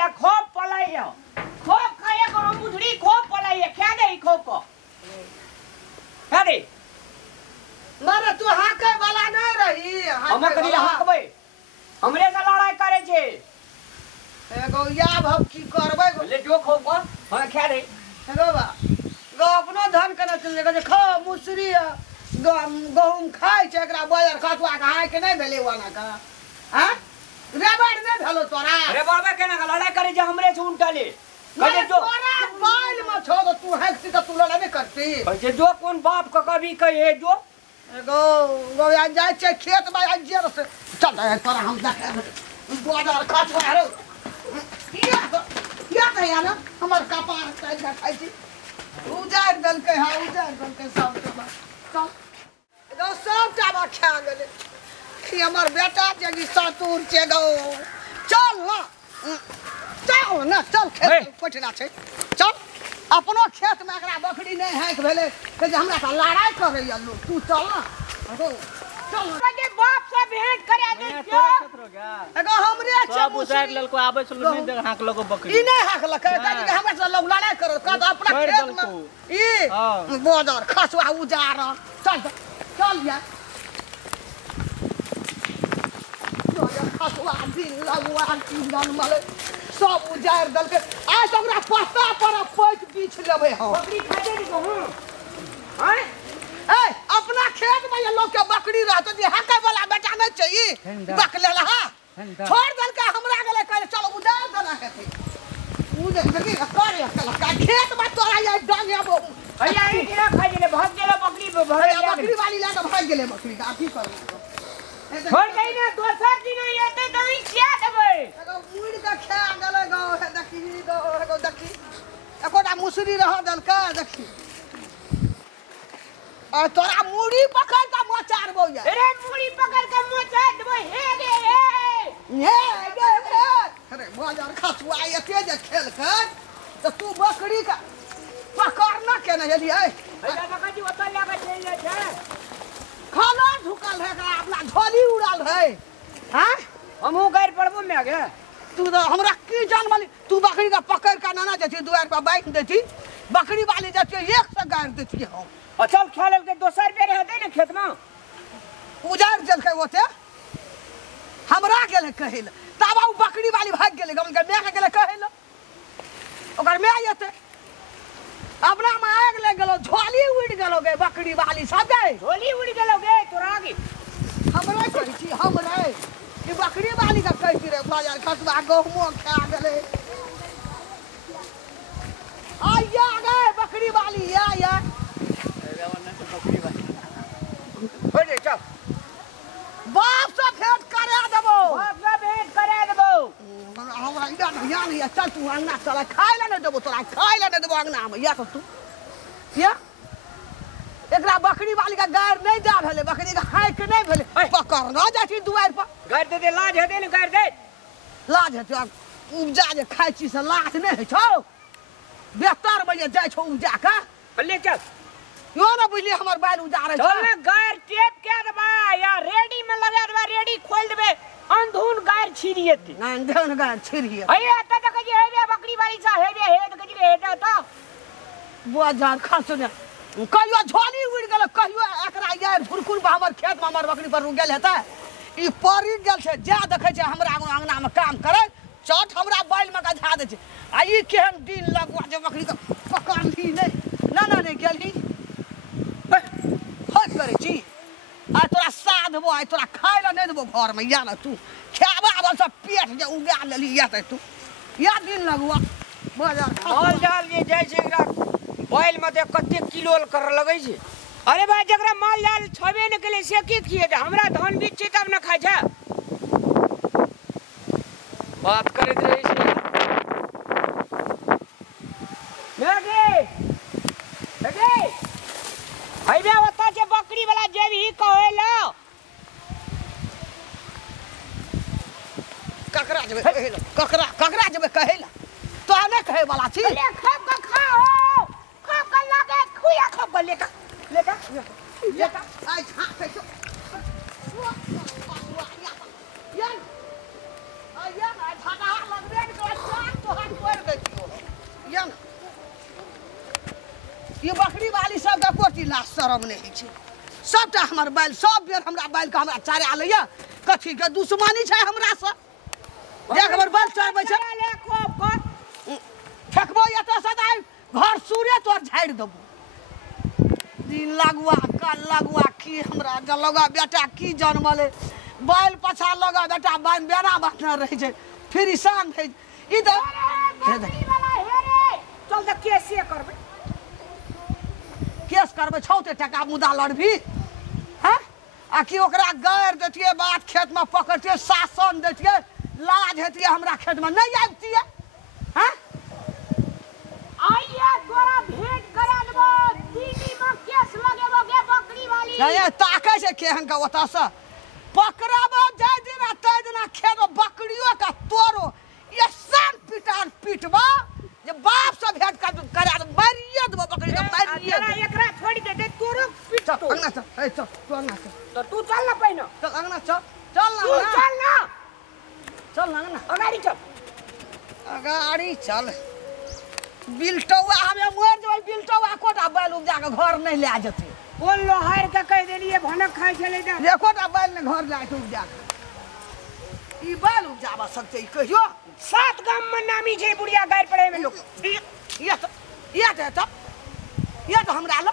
या खूब पलाई है खूब खाए को मुधड़ी खूब पलाई है क्या दे खूब को क्या दे मारे तू हाके वाला नहीं रही हम कदी हाकबे हमरे से लड़ाई करे छे एगो या भव की करबै ले जो खूब को हम क्या दे एगो बा गो अपनो धन करे चले जे खा मुसरी गहूम खाइ छै एकरा बाजार खतवा के हाय के नहीं भेले वाला का हां रेबाड़ नहीं भेलो तोरा अरे बाबा केना का लड़ाई करे जे हमरे से उल्टा ले कहे जो तोरा बाल में छो तो तू हैकती तो तू लड़ाई नहीं करती कहे जो कौन बाप का कभी कहे जो एगो गो आ जाय छै खेत में आ जेर से चल तोरा हम देखे बाजार खतवा रे या त यार हमर कपार काट खाइ छी उजाड़ दलकै हां उजाड़ दलकै सब के बात चल एगो सबटा बा खा गेलै कि हमर बेटा जगी सातुर छै गो चल ना चल खेत पटना छै चल अपनो खेत में एकरा बकरी नहीं हैक भेले कि जे हमरा से लड़ाई करैया लोग तू चल ना चल के बाप से भेंट करे दे एगो हमरे छै सब उजाड़ ललको आबै छ नहीं देख हाक लोग बकरी ई नहीं हाक लकै काहे कि हमरा से लोग लड़ाई करो का तो अपना खेत में ई बाजार खसवा उजाड़ चल चल या खसवा दिन लगवा की जनमले सब उजाड़ दलके आ त ओकरा पत्ता पर पैक बीछ लेबै हम बकरी खाते दी कहूं हैं ए अपना खेत में ये लोग के बकरी रहत जे हाके वाला बेटा नहीं चाहिए बक लेला हां छोड़ दलके हमरा गेले कहले चल उजाड़ देना हेते उ देखी करे का खेत में तोरा ये डांगे बो भैया ई किरा खाइ गेले भाग गेले बकरी बकरी वाली लाके भाग गेले बकरी का की करू छोड़ गई ना दोसर दिन एते दही खिया देबै एगो मुड़ के खा गेले गो देखी गो देखी एकोटा मुसरी रह दलका देखी आ तोरा मुड़ी पकड़ के मोचारबो या अरे मुड़ी पकड़ के मोचार देबै हे गे अरे बाजार खसवा एते जे खेल के त तू बकरी का पकड़ ना केना जली ए भैया बकरी ओतल लगा चल जाय छै खाना ढुकल है एकरा अपना झोली उड़ाल है हां हमहु गैर पड़बो में आगे तू तो हमरा की जान वाली तू बकरी का पकड़ के नाना जथी दुआर पर बाइक देती बकरी वाली जथी एक से गाड़ देती हम चल खेलल के दोसर पे रह दे ना खेत में उजाड़ जल के ओते हमरा गेले कहल तब उ बकरी वाली भाग गेले गमन के मैं गेले कहल ओकर मैं आते अपना में आग ले गेलो झोली उड़ गेलो गे बकरी वाली सब गए झोली उड़ गेलो गे तोरा आगे हमरा कहि छी हमरा ई बकरी वाली का कहि रे बाजार खसवा गहुमो खा गेले आया गे बकरी वाली या हो जे चल बाप से भेंट करे देबो बाप से भेंट करे देबो हमरा इधर ध्यान लिया चल तू अंगना चला खाइ ले न देबो तोरा खाइ ले न देबो अंगना में या तू या एकरा बकरी वाली का गार नहीं जा भेले बकरी का हाय के नहीं भेले पकड़ न जाती दुआर पर गार दे लाज हे दे न गार दे लाज है तो उपजा जे खाइ छी से लाज नहीं छौ बेहतर में जाय छौ उपजा का ले चल यो ना बुझली हमर बाल उजाड़े चल ना गार टेप के देबा या रेडी में लगा देबा रेडी खोल देबे अंधुन गार छिरिए ती ना अंधुन गार छिरिए अये त त कजी हेबे बकरी वाली सा हेबे हे त कजी हेटा त बाजार खास ने कहियो झोली उड़ गेल कहियो एकरा यार फुरकुर हमर खेत में हमर बकरी पर रुक गेल हेता ई परी गेल छै जा देखे छै हमरा अंगना में काम करे चट हमरा बैल में गधा दे छै आ ई केहन दिन लगवा जे बकरी के पकड़ ली नहीं गेली हट करे छी आ तोरा साधबो आ तोरा खाइ ल नहीं देबो घर में या ना तू खाबा अब सब पेट जे उगा लेली या त तू या दिन लगवा बाजार माल जाल जे जाय छै एकरा बैल में ते कते किलो कर लगै छै अरे भाई जकरा माल जाल छबे न केले से की खिए दे हमरा धान बीच छै तब न खाइ छै बात करैत रहै छै लगे हइबे ओता जे बकरी वाला जेबी कहेला ककरा जबे कहेला ककरा जबे कहेला तो ने कहे वाला छी ले खब का खाओ खब का लगे खुया खब का लेका आई खा पे तो या आई या आई छाता लगबे के ये बकरी वाली सब के कोटी लाश शरम नहीं छै सबटा हमर बैल सब बेर हमरा बैल के हमरा चारा लैया कथी के दुश्मनी छै हमरा से देख हमर बैल चरबै छै ले को फेकबो एतऽ सदाइ घर सूर्य तोर झाड़ि देबो दिन लगुआ कल लगुआ की हमरा लगा बेटा की जन्मले बैल पछा लगा बेटा बान बेना बांधने रह छै फिर ईशान है इधर बकरी वाला हे रे चल त कैसे करबै केस करबै छौते टका मुदा लड़बी हैं आ कि ओकरा गायर देतिए बात खेत में पकड़तिए शासन देतिए लाज हेतिए हमरा खेत में नहीं आबतिए हैं आइए तोरा भेंट करा देबो दीदी में केस लगेबो के बकरी वाली नहीं ताकै छै केहन का ओता से पकड़बो जाय दिन तै दिन खेत में बकरियो का तोरो ये सन पिटार पिटबो जे बाप से भेंट करा दे मारिए देबो बकरी के मारिए तेरा एकरा छोड़ी दे तोरो पीट चल अंगना चल ए चल तू अंगना चल तो तू चल ना पहिनो चल अंगना चल चल तू ना चल ना चल अंगना अगाड़ी चल अगाड़ी चल बिल्टौआ हमें मोर देबै बिल्टौआ कोटा बैल उपजा के घर नहीं ले जेतै कोन लोहार के कह देलिए भनक खाइ छले त एकोटा बैल ने घर लाके उपजा के ई बैल उपजाबा सकते कहियो 7 गाम में नामी छै बुढ़िया गाड़ पड़े में लोग ये तो हमरा लो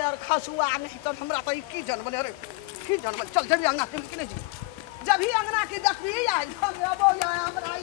यार खसुआ नहीं तो हमरा तो की जन्म रे की जन्म चल जब अंगना तुम कि नहीं जब ही अंगना की देखबी या हम अबो या हमरा ई